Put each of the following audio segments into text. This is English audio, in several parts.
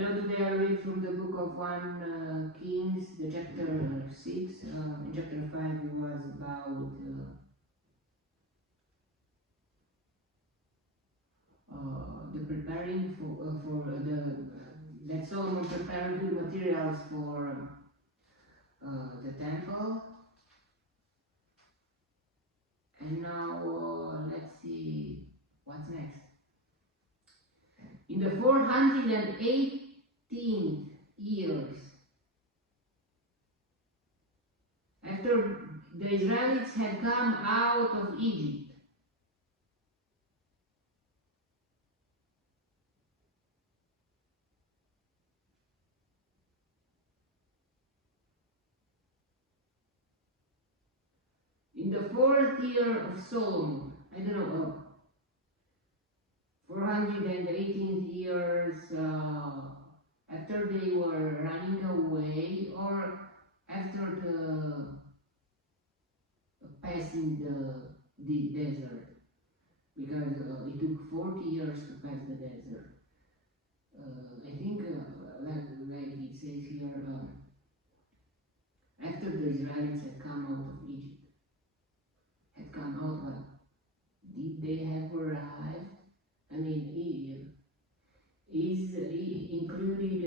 Hello, today I read from the book of 1 Kings, the chapter 6. In chapter 5 it was about the preparing that Solomon prepared good materials for the temple. And now let's see what's next. In the 418th years, after the Israelites had come out of Egypt, in the 4th year of Solomon, 418th years after they were running away, or after the passing the desert, because it took 40 years to pass the desert. I think, like it says here, after the Israelites had come out of Egypt, but did they have arrived? I mean, is included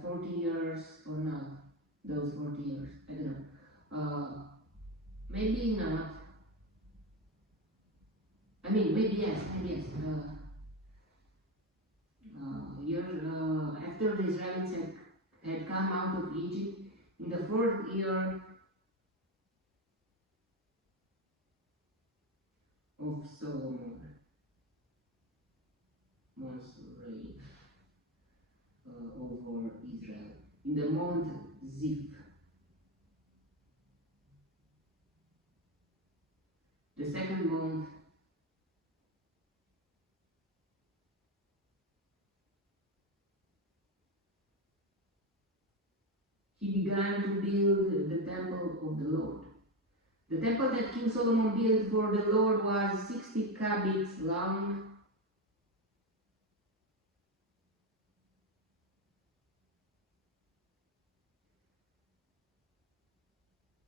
40 years or not? Those 40 years, I don't know. Maybe not. I mean, maybe yes, after the Israelites had come out of Egypt, in the 4th year of Solomon's reign over Israel, in the month Ziph. The second month, he began to build the temple of the Lord. The temple that King Solomon built for the Lord was 60 cubits long,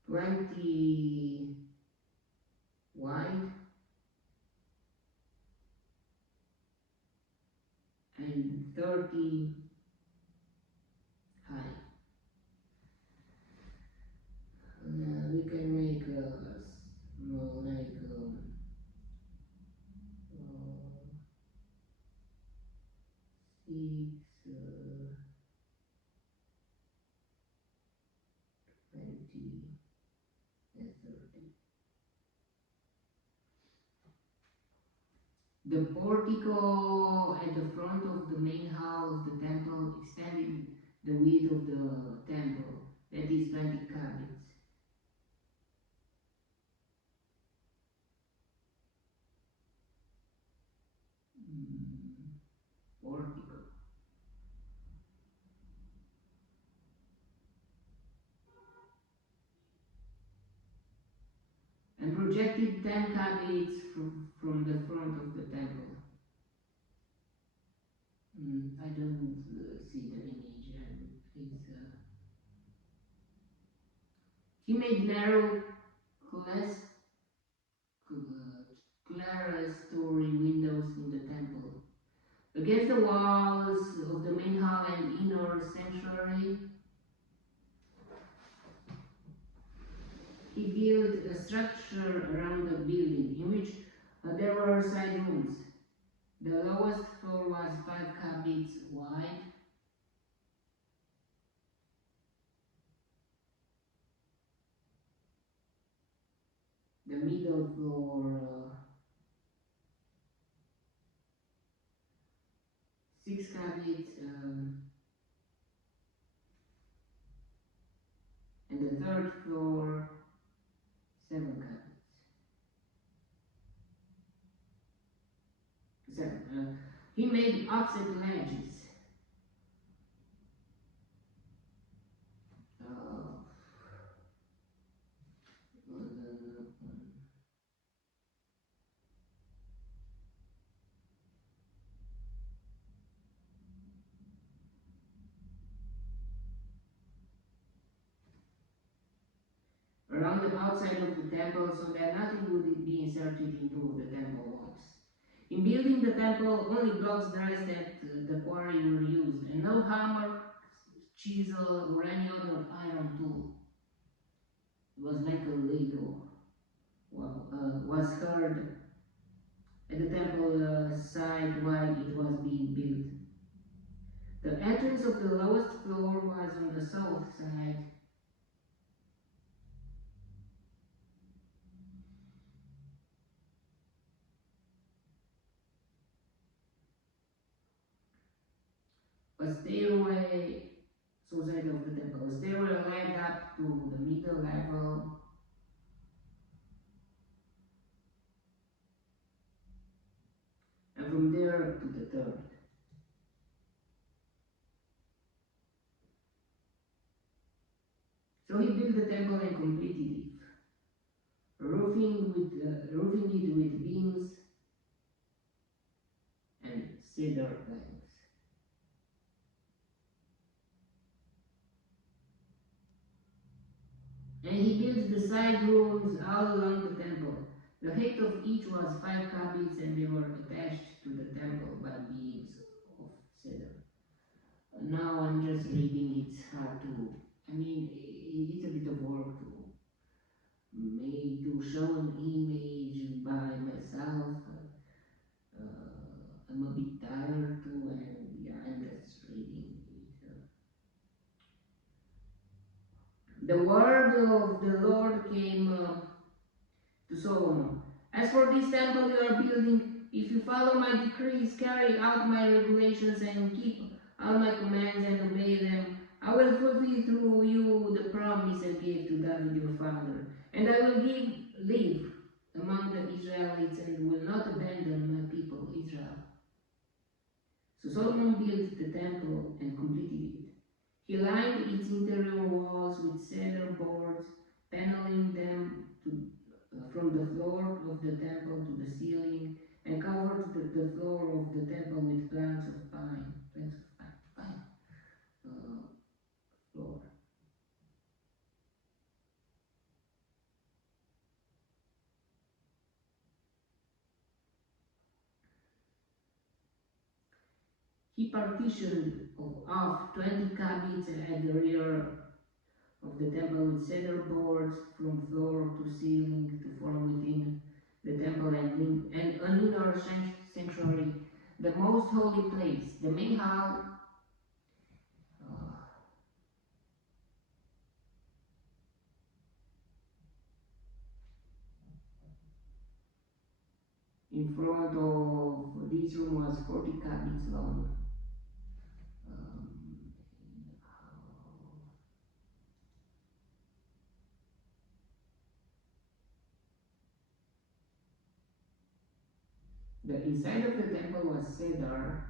20 wide, and 30 high. We can make like 6, 20, and 30. The portico at the front of the main hall of the temple extended the width of the temple, that is 20 cubits. Portico. And projected 10 cubits from the front of the temple. I don't see the image. He made narrow clerestory windows in the temple. Against the walls of the main hall and inner sanctuary, he built a structure around the building in which there were side rooms. The lowest floor was 5 cubits wide. The middle floor 6 cubits, and the third floor 7 cubits. 7. He made offset ledges. the outside of the temple so that nothing would be inserted into the temple walls. In building the temple, only blocks the rest at the quarry were used, and no hammer, chisel, or any other iron tool. It was like a Lego. Was heard at the temple site while it was being built. The entrance of the lowest floor was on the south side. A stairway, side of the temple, a stairway led up to the middle level, and from there to the third. So he built the temple and completed it, roofing it with beams and cedar planks. And he built the side rooms all along the temple. The height of each was 5 cubits, and they were attached to the temple by beams of cedar. Now I'm just reading, it's hard to, it's a bit of work to show an image by myself. I'm a bit tired too, and yeah, I'm just reading it. The word of the Lord came to Solomon. As for this temple you are building, if you follow my decrees, carry out my regulations, and keep all my commands and obey them, I will fulfill through you the promise I gave to David your father, and I will live among the Israelites and will not abandon my people Israel. So Solomon built the temple and completed it. He lined its interior walls with cedar boards, paneling them from the floor of the temple to the ceiling, and covered the floor of the temple with planks of pine floor. He partitioned off 20 cubits at the rear of the temple with cedar boards from floor to ceiling to form within the temple and an inner sanctuary, the most holy place, the main hall. In front of this room was 40 cubits long. The inside of the temple was cedar.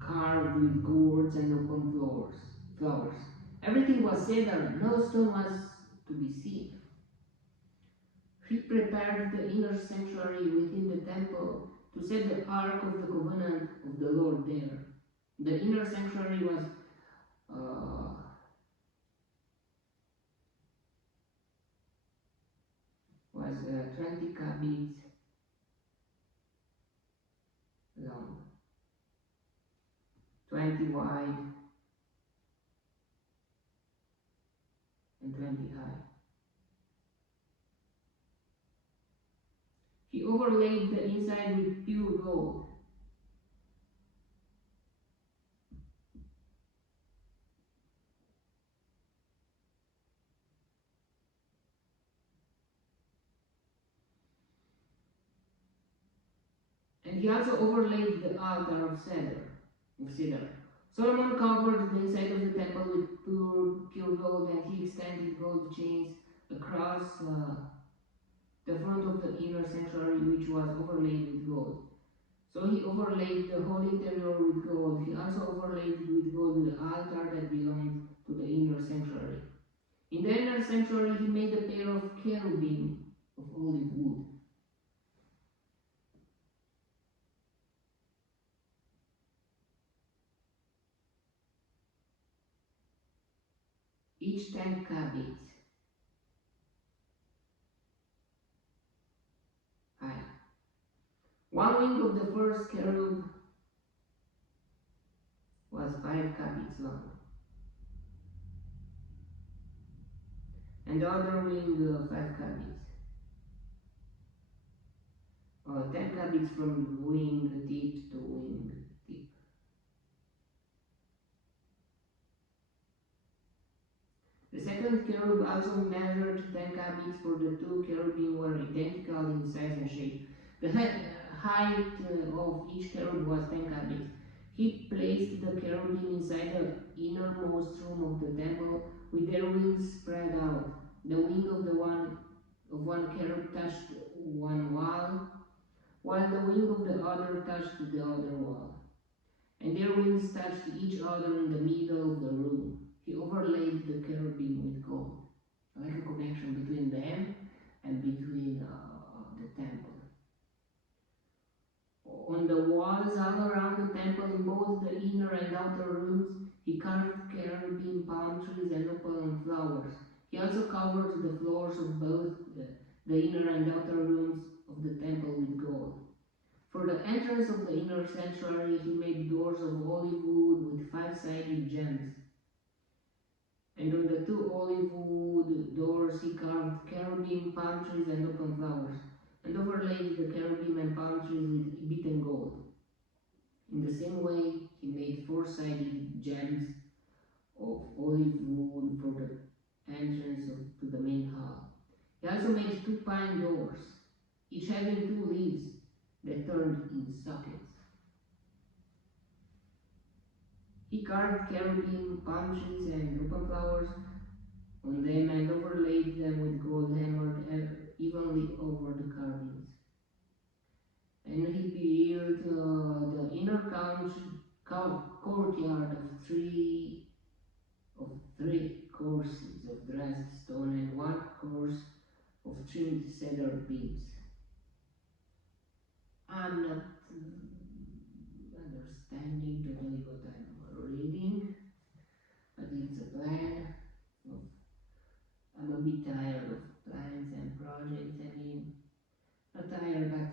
Carved with gourds and open flowers. Everything was cedar, no stone was to be seen. He prepared the inner sanctuary within the temple to set the Ark of the Covenant of the Lord there. The inner sanctuary was 20 cubits long, 20 wide, and 20 high. He overlaid the inside with pure gold. And he also overlaid the altar of cedar. Solomon covered the inside of the temple with pure gold, and he extended gold chains across the front of the inner sanctuary, which was overlaid with gold. So he overlaid the whole interior with gold. He also overlaid with gold the altar that belonged to the inner sanctuary. In the inner sanctuary, he made a pair of cherubim of olive wood. each 10 cubits. 5. One wing of the first cherub was 5 cubits long, and the other wing 5 cubits, or 10 cubits from wing tip to wing tip. The second cherub also measured 10 cubits, for the two cherubim were identical in size and shape. The height of each cherub was 10 cubits. He placed the cherubim inside the innermost room of the temple with their wings spread out. The wing of one cherub touched one wall, while the wing of the other touched the other wall. And their wings touched each other in the middle of the room. He overlaid the cherubim with gold, like a connection between them and between the temple. On the walls all around the temple, in both the inner and outer rooms, he carved cherubim, palm trees, and opal flowers. He also covered the floors of both the inner and outer rooms of the temple with gold. For the entrance of the inner sanctuary, he made doors of olive wood with 5-sided gems. And on the 2 olive wood doors he carved cherubim, palm trees, and open flowers, and overlaid the cherubim and palm trees with beaten gold. In the same way, he made 4-sided gems of olive wood for the entrance to the main hall. He also made 2 pine doors, each having 2 leaves that turned in sockets. He carved cherubim, palm trees, and open flowers on them and overlaid them with gold hammered evenly over the carvings. And he built the inner courtyard of three courses of dressed stone and 1 course of trimmed cedar beams. I'm not understanding totally what I'm reading, but it's a plan. I'm a bit tired of plans and projects. I mean, not tired, but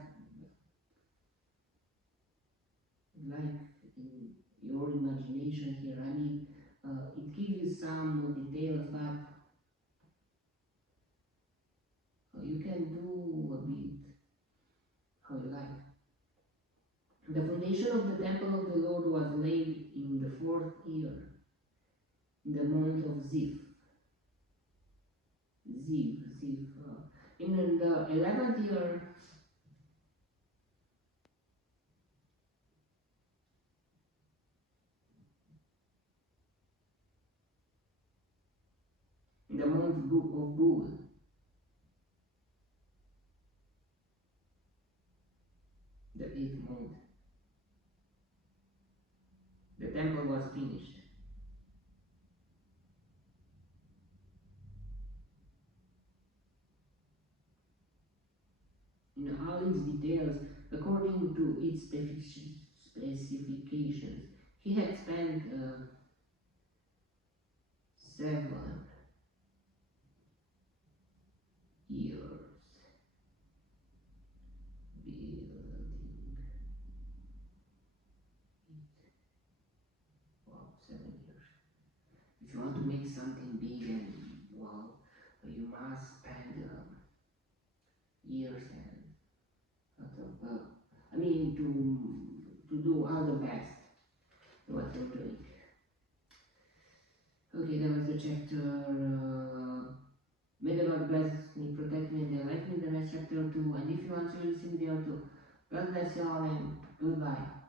like in your imagination here. I mean, it gives you some details, but you can do a bit how you like. The foundation of the temple of the Lord was laid in the 4th year, in the month of Ziv. In the 11th year, in the month of Bul, the 8th month, the temple was finished. In all its details, according to its specifications, he had spent 7 years building it. Wow, 7 years. If you want to make something big and wow, you must spend years and I mean to do all the best what you're doing. Okay, that was the chapter. May the Lord bless me, protect me, and enlighten me. The next chapter 2. And if you want to listen there too, God bless you all and goodbye.